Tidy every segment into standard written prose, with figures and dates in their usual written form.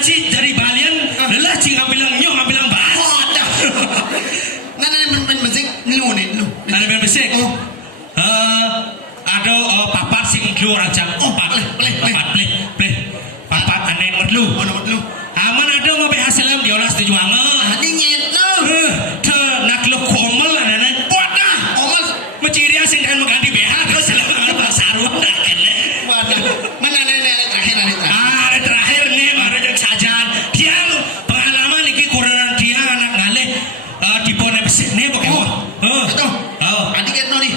Ci dari balian lelah Ci ngambilang nyok ngambilang bahas. Nana men besik lu nih lu. Ada men besik. Ada papat sing lu rajang. Papat papat aneh medlu. Aman ada mau hasilnya diolah setuju banget. Adi nyet lu. Nak lu komel aneh. Wadah komel menciria sing kan mengganti BH terus selama pas sarung dah kene. Wadah. Mana nenek terakhir. Terakhir nih baru jak sajan. Dia pengalaman iki kurangan dia anak ngalih di pone besik nih pokoknya. Betul. Adi ketno nih.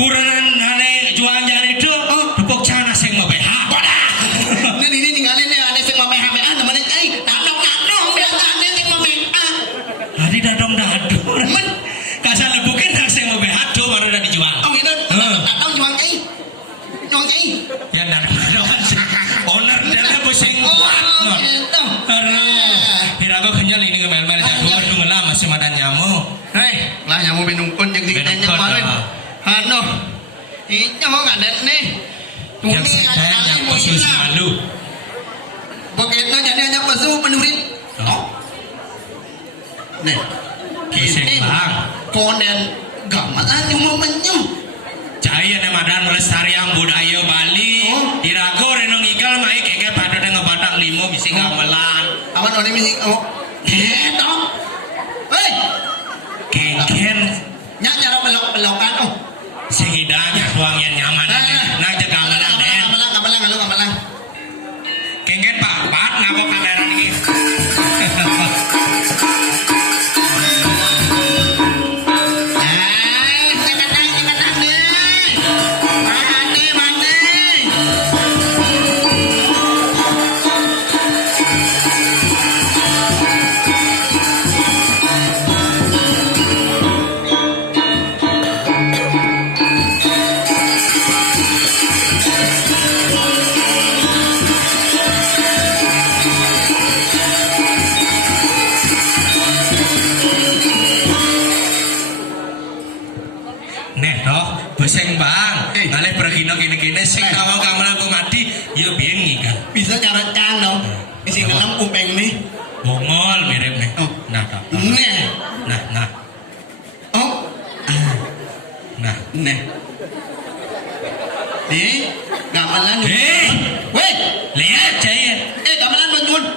Kurangan ngalih jualan jalan itu depok cana sing mau BH. Wadah. Ini ninggalin nih aneh sing mame-hamean namanya cai. Dadong bilang aneh sing mame-a. Adi dadong. Men Kasar lebukin sing mau BH do baru udah dijual. oh itu dadong jual cai. Ya dadong. Owner dia pusing kuat. Gitu. Kira kau kenyal ini kemel-mel jagoan lu ngelam masih madan nyamuk. Hei, lah nyamu binungkun yang ditanya kemarin. Hano. Ini mau ngadet nih. Yang saya yang khusus malu. Begitu jadi hanya pesu penurit. Nih. Kisah bang. Konen gamelan cuma menyem. Jaya ne madan melestarian budaya Bali. Irago renong igal mai keke pada dengan batang limo bisi gamelan. Aman orang ini gitu. Hei, Keken nyak cara belok-belokan sehidanya tuangnya nyaman. Nah jaga gamelan deh. Gamelan. Keken pak ngapa kamera ini? Beseng bang, ngalih pergino gini-gini sing kawang gamelan kumadi, ya bingi kan. Bisa cara dong. Isi kelam kupeng nih. Bongol mirip nih. Nah. Oh. Nah. Nih, gamelan. Weh, lihat jaya. Gamelan bantuan.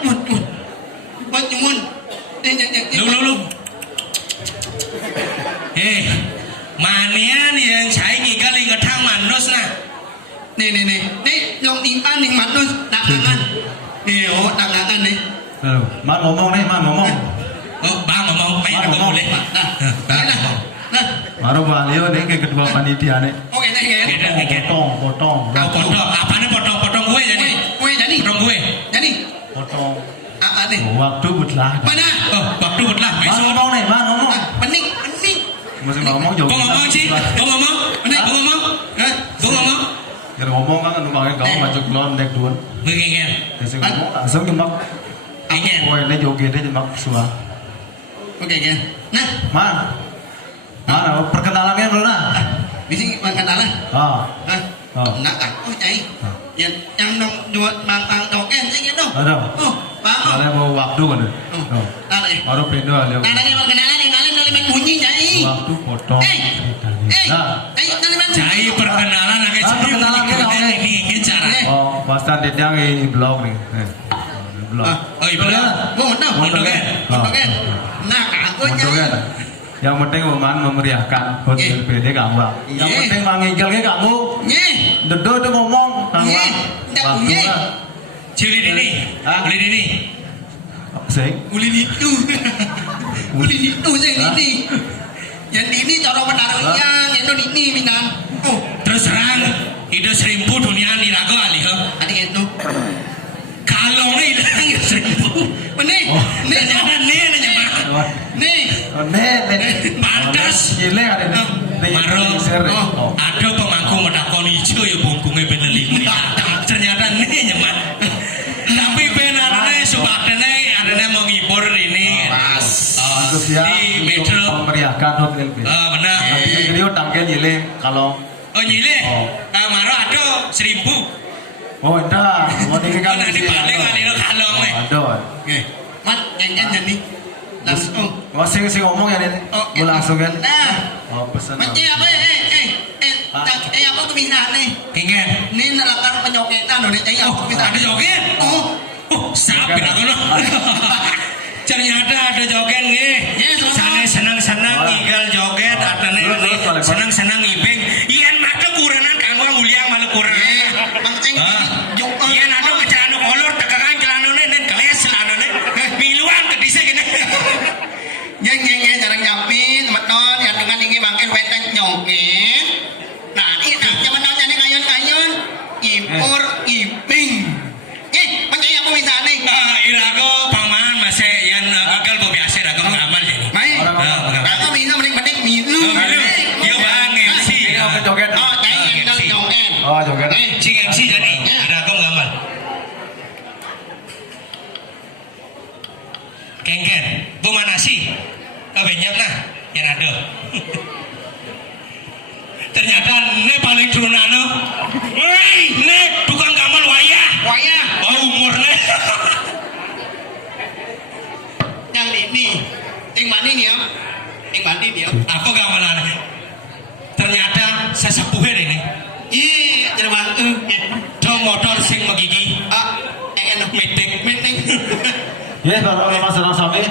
Lu. Manian yang saya ngigal ngetang manus nah. Nih, yang timpan nih manus dagangan. Dagangan nih. Man ngomong. Bang ngomong, main aku boleh. Nah. Baru baliau nih ke kedua panitia nih. Oke, nih. Potong. Potong. Apanya potong gue jadi? Potong gue. Jadi. Potong. Apa nih? Waktu butlah. Mana? Waktu butlah. Man ngomong. Pening. Masih ngomong jauh. Kau ngomong sih? Kau ngomong? Kalau ngomong kan numpangin kau macam belum naik duan. Begini. Jadi ngomong langsung nyemak. Ingin. Oh ini joget dia nyemak suah. Oke. Nah. Mana perkenalannya belum nah? Bisa perkenalan? Nak kan? Cai. Yang dong dua bang token sih gitu. Ada. Bang. Kalian mau waktu kan? Baru pindah lihat. Nadanya perkenalan yang kalian dari main bunyi Cai. Waktu potong. Cai perkenalan agak perkenalan ini cara. Pastan dia ngi blog nih. Blog. Montoken. Nah, aku Cai. Yang penting memeriahkan hotel PD kamu. Yang penting mangigalnya kamu. Dedo itu ngomong. Waktu Cili ini. Sing. Ulin itu sing ini. Yang ini cara menaruhnya, yang ini minan. Terus terang, itu 1000 dunia nirago alih. Adik itu. Kalau nih hilang 1000. Nih. Pantas. Gile ada nih. Maro. Ada pemangku medakon hijau ya bungkungnya bener 5. Ternyata nih nyemat. Tapi benarnya sebabnya adanya mau ngibur ini. Di metro memeriahkan hotel PD. Benar. Tapi dia tangkel gile kalau. Nyile. Maro ada 1000. Oh, enggak. Mau ini kan di paling kali lo kalong. doan. Nggih. Mat ngengken jadi langsung. Masing sing ngomong ya ini. Gue langsung kan. Nah, Oh pesan. macam apa apa keminat nih? Kengen. Ini nelakan penyoketan loh nih. Oh, ada joget. Sapi aku no. Ternyata ada joget nggih. Sana senang-senang igal joget, atane senang-senang ibing. Iyan mata kuranan kamu nguliang malu kuranan. Penting Iyan ada kecano kolor tekakan celanone dan keles celanone. Miluan ke dise gini. Yang jarang nyampe teman-teman yang dengan ingin makin wetan nyoket. Nah, ini zaman nanya nih kayun-kayun impor iping. Percaya aku bisa nih. Irago paman masih yang gagal biasa irago ngamal jadi. Baik. Aku minum mending minum. Yo bang MC. Joget. Oh, cai yang joget. Oh joget. Cing MC jadi. Irago ngamal. Kengken, bunga nasi. Kebanyak nah, yang ada. Ternyata ne paling turunano. Woi, ne tukang gamal wayah. Wayah. Oh umurnya. Yang ini. Yang mana nih ya? Yang mana dia? Apa gamalan? Ternyata sesepuhnya ini. Iya, jerawat. Do motor sing megigi. Yang Meeting. Yes, baru Mas Sarang Sami.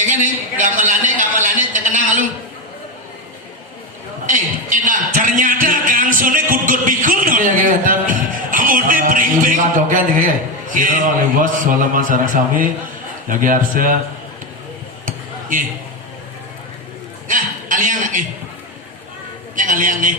Yang ini, gamelannya, terkenal lu. Enak. Ternyata gangsone good pikul no. Iya, iya, dan Amone bring. joget nih. Kita oleh bos wala Mas Sarang Sami lagi harusnya. Iya. Nah, kalian nih. Yang kalian nih.